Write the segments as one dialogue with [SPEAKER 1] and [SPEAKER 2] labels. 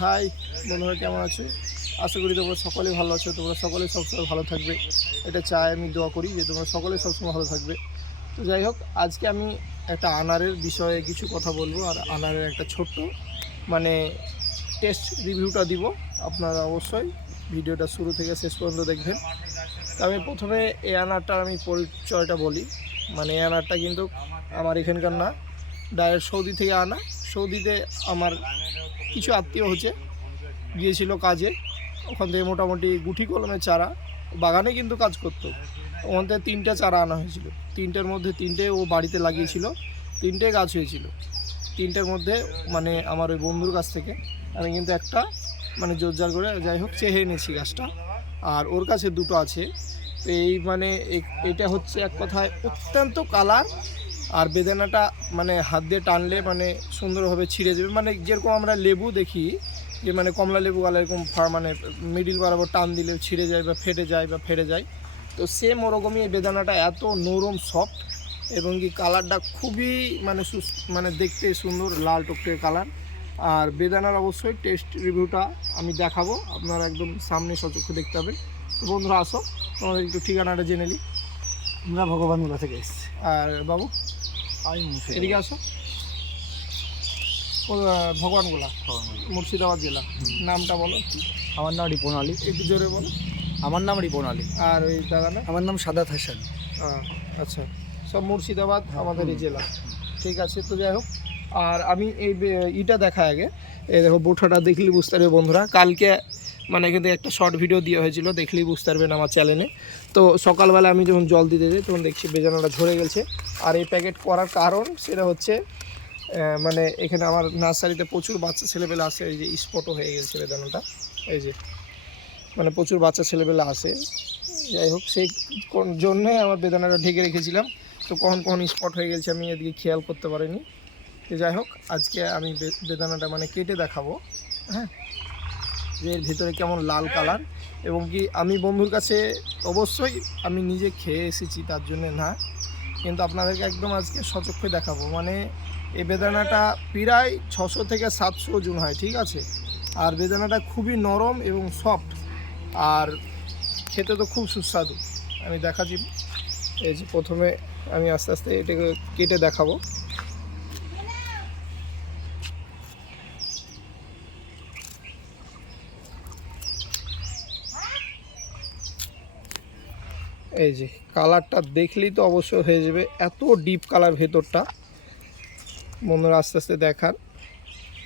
[SPEAKER 1] High বন্ধুরা, কেমন আছো? আশা করি তোমরা সকলেই ভালো আছো, তোমরা সকলে সবসময় ভালো থাকবে। এটা চাই আমি দোয়া করি যে তোমরা সকলে সবসময় ভালো থাকবে। তো যাই হোক, আজকে আমি একটা আনারের বিষয়ে কিছু কথা বলব, আর আনারের একটা ছোট্ট মানে টেস্ট রিভিউটা দিব। আপনারা অবশ্যই ভিডিওটা শুরু থেকে শেষ পর্যন্ত দেখবেন। তো আমি প্রথমে এই আনারটার আমি পরিচয়টা বলি। মানে এই আনারটা কিন্তু আমার এখানকার না ডাইরেক্ট সৌদি থেকে আনা। সৌদিতে আমার কিছু আত্মীয় হচ্ছে গিয়েছিল কাজে। ওখান থেকে মোটামুটি গুঠি কলমের চারা, বাগানে কিন্তু কাজ করতো। ওখান থেকে তিনটে চারা আনা হয়েছিল। তিনটের মধ্যে তিনটে ও বাড়িতে লাগিয়েছিল, তিনটে গাছ হয়েছিল। তিনটের মধ্যে মানে আমার ওই বন্ধুর কাছ থেকে আমি কিন্তু একটা মানে জোরজার করে যাই হোক চেহে এনেছি গাছটা। আর ওর কাছে দুটো আছে। তো এই মানে এটা হচ্ছে এক কথায় অত্যন্ত কালার আর বেদানাটা মানে হাত দিয়ে টানলে মানে সুন্দরভাবে ছিঁড়ে যাবে। মানে যেরকম আমরা লেবু দেখি যে মানে কমলা লেবু গালা এরকম মানে মিডিল বরাবর টান দিলে ছিঁড়ে যায় বা ফেটে যায় বা ফেটে যায়। তো সেম ওরকমই এই বেদানাটা এত নরম সফট এবং কি কালারটা খুবই মানে মানে দেখতে সুন্দর লাল টকটকে কালার। আর বেদানার অবশ্যই টেস্ট রিভিউটা আমি দেখাবো আপনারা একদম সামনে সচক্ষে দেখতে হবে তো বন্ধুরা আসো তোমাদের একটু ঠিকানাটা জেনে নিই।
[SPEAKER 2] আমরা ভগবানগুলা থেকে এসেছি।
[SPEAKER 1] আর বাবু?
[SPEAKER 2] আমি
[SPEAKER 1] এদিকে আসো। ও, আহ, ভগবানগোলা মুর্শিদাবাদ জেলা। নামটা বলো।
[SPEAKER 2] আমার নাম রিপন আলী।
[SPEAKER 1] একটু জোরে বলো।
[SPEAKER 2] আমার নাম রিপন আলী।
[SPEAKER 1] আর ওই দাদা
[SPEAKER 2] আমার নাম সাদাত হাসান।
[SPEAKER 1] আহ, আচ্ছা। সব মুর্শিদাবাদ আমাদের এই জেলা। ঠিক আছে তো যাই হোক। আর আমি এই বে- ইটা দেখা আগে। এই দেখো বোঠাটা দেখলেই বুঝতে পারবে বন্ধুরা। কালকে মানে এখান থেকে একটা শর্ট ভিডিও দেওয়া হয়েছিল, দেখলেই বুঝতে পারবেন আমার চ্যানেলে তো সকালবেলা আমি যখন জল দিতে যাই, তখন দেখছি বেজানাটা ঝরে গেছে। আর এই প্যাকেট করার কারণ সেটা হচ্ছে মানে এখানে আমার নার্সারিতে প্রচুর বাচ্চা ছেলেবেলা আসে, এই যে স্পটও হয়ে গেছে বেদানাটা এই যে মানে প্রচুর বাচ্চা ছেলেবেলা আসে। যাই হোক, সেই জন্যে আমার বেদানাটা ঢেকে রেখেছিলাম। তো কখন কখন স্পট হয়ে গেছে আমি এদিকে খেয়াল করতে পারিনি। তো যাই হোক, আজকে আমি বেদানাটা মানে কেটে দেখাবো। হ্যাঁ? যে এর ভিতরে কেমন লাল কালার এবং কি আমি বন্ধুর কাছে অবশ্যই আমি নিজে খেয়ে এসেছি, তার জন্য না। কিন্তু আপনাদেরকে একদম আজকে সচক্ষে দেখাবো। মানে এই বেদানাটা প্রায় ছশো থেকে সাতশো ওজন হয়, ঠিক আছে? আর বেদানাটা খুবই নরম এবং সফট আর খেতে তো খুব সুস্বাদু। আমি দেখাচ্ছি। এই যে প্রথমে আমি আস্তে আস্তে এটাকে কেটে দেখাবো। এই যে কালারটা দেখলেই তো অবশ্যই হয়ে যাবে। এত ডিপ কালার ভেতরটা। বন্ধুরা, আস্তে আস্তে দেখার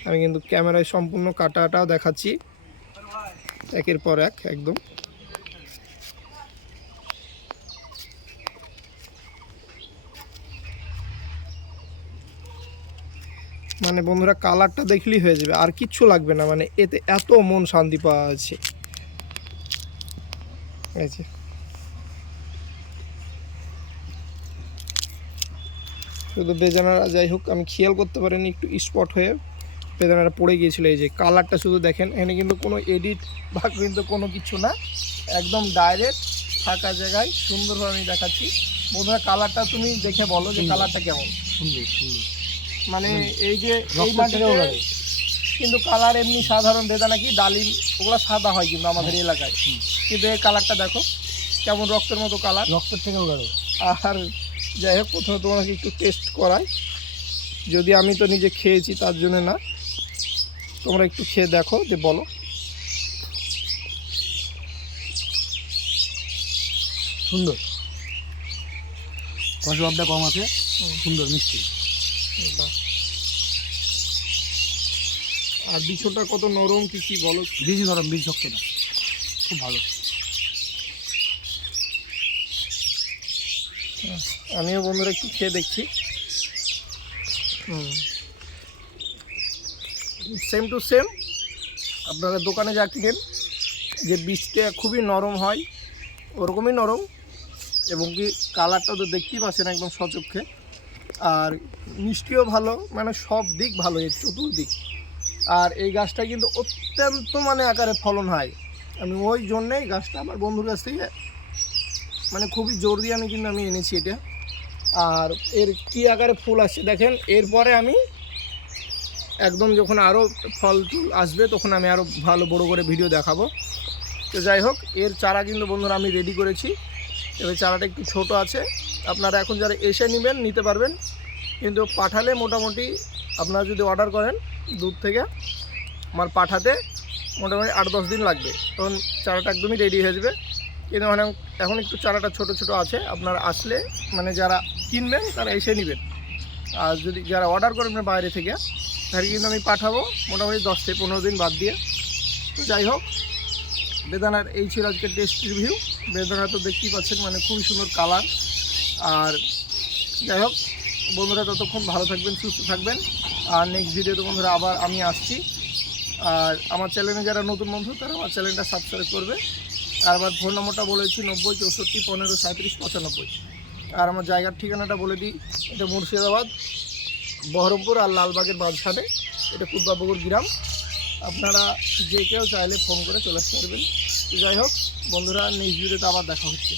[SPEAKER 1] আমি কিন্তু ক্যামেরায় সম্পূর্ণ কাটাটাও দেখাচ্ছি। একের পর এক, একদম। মানে বন্ধুরা কালারটা দেখলেই হয়ে যাবে। আর কিচ্ছু লাগবে না। মানে এতে এত মন শান্তি পাওয়া আছে এই যে। শুধু বেজানারা যাই হোক আমি খেয়াল করতে পারিনি একটু স্পট হয়ে। বেদানাটা পড়ে গিয়েছিল এই যে কালারটা শুধু দেখেন এখানে কিন্তু কোনো এডিট বা কিন্তু কোনো কিছু না। একদম ডাইরেক্ট ফাঁকা জায়গায় সুন্দরভাবে আমি দেখাচ্ছি। বন্ধুরা কালারটা তুমি দেখে বলো যে কালারটা কেমন।
[SPEAKER 2] সুন্দর সুন্দর।
[SPEAKER 1] মানে এই যে এই মাটিতে কিন্তু কালার এমনি সাধারণ বেদানা কি ডালিম ওগুলো সাদা হয় কিন্তু আমাদের এলাকায়। কিন্তু এই কালারটা দেখো কেমন রক্তের মতো কালার
[SPEAKER 2] রক্তের থেকেও গাড়ো
[SPEAKER 1] আর যাই হোক প্রথমে তোমাকে একটু টেস্ট করাই। যদি আমি তো নিজে খেয়েছি তার জন্য না। তোমরা একটু খেয়ে দেখো যে বলো।
[SPEAKER 2] সুন্দর। রসভাবটা কম আছে সুন্দর মিষ্টি।
[SPEAKER 1] আর বিছুটা কত নরম কি কি বলো?
[SPEAKER 2] বীজ নরম বীজ শক্ত না। খুব ভালো।
[SPEAKER 1] আমিও বন্ধুরা একটু খেয়ে দেখছি? সেম টু সেম আপনারা দোকানে যা কিনেন, যে বীজটা খুবই নরম হয়, ওরকমই নরম, এবং কি কালারটা তো দেখতেই পাচ্ছেন একদম সচক্ষে, আর মিষ্টিও ভালো মানে সব দিক ভালো, এর চতুর্দিক। আর এই গাছটা কিন্তু অত্যন্ত মানে আকারে ফলন হয়। আমি ওই জন্যেই গাছটা আমার বন্ধুর কাছ থেকে মানে খুবই জোর দিয়ে আমি কিন্তু আমি এনেছি এটা। আর এর কি আকারে ফুল আসছে দেখেন, এরপরে আমি একদম যখন আরও ফল আসবে, তখন আমি আরও ভালো বড় করে ভিডিও দেখাবো। তো যাই হোক, এর চারা কিন্তু বন্ধুরা আমি রেডি করেছি। এবার চারাটা একটু ছোট আছে। আপনারা এখন যারা এসে নেবেন, নিতে পারবেন। কিন্তু পাঠালে মোটামুটি আপনারা যদি অর্ডার করেন দূর থেকে, আমার পাঠাতে মোটামুটি আট দশ দিন লাগবে। তখন চারাটা একদমই রেডি হয়ে যাবে। কিন্তু মানে এখন একটু চারাটা ছোট ছোট আছে। আপনারা আসলে মানে যারা কিনবেন, তারা এসে নেবেন। আর যদি যারা অর্ডার করবেন বাইরে থেকে, তাহলে কিন্তু আমি পাঠাবো মোটামুটি দশ থেকে পনেরো দিন বাদ দিয়ে। তো যাই হোক, বেদানার এই ছিল আজকে টেস্ট রিভিউ বেদানা তো দেখতেই পাচ্ছেন মানে খুবই সুন্দর কালার আর যাই হোক, বন্ধুরা ততক্ষণ ভালো থাকবেন, সুস্থ থাকবেন। আর নেক্সট ভিডিওতে বন্ধুরা আবার আমি আসছি। আর আমার চ্যানেলে যারা নতুন বন্ধু, তারা আমার চ্যানেলটা সাবস্ক্রাইব করবে। আর আমার ফোন নম্বরটা বলেছি নব্বই, চৌষট্টি, পনেরো সাঁত্রিশ পঁচানব্বই। আর আমার জায়গার ঠিকানাটা বলে দিই, এটা মুর্শিদাবাদ, বহরমপুর আর লালবাগের মাঝখানে, এটা কুদ্বাপুকুর গ্রাম। আপনারা যে কেউ চাইলে ফোন করে চলে আসতে পারবেন। যাই হোক, বন্ধুরা নেক্সট ভিডিওতে আবার দেখা হচ্ছে।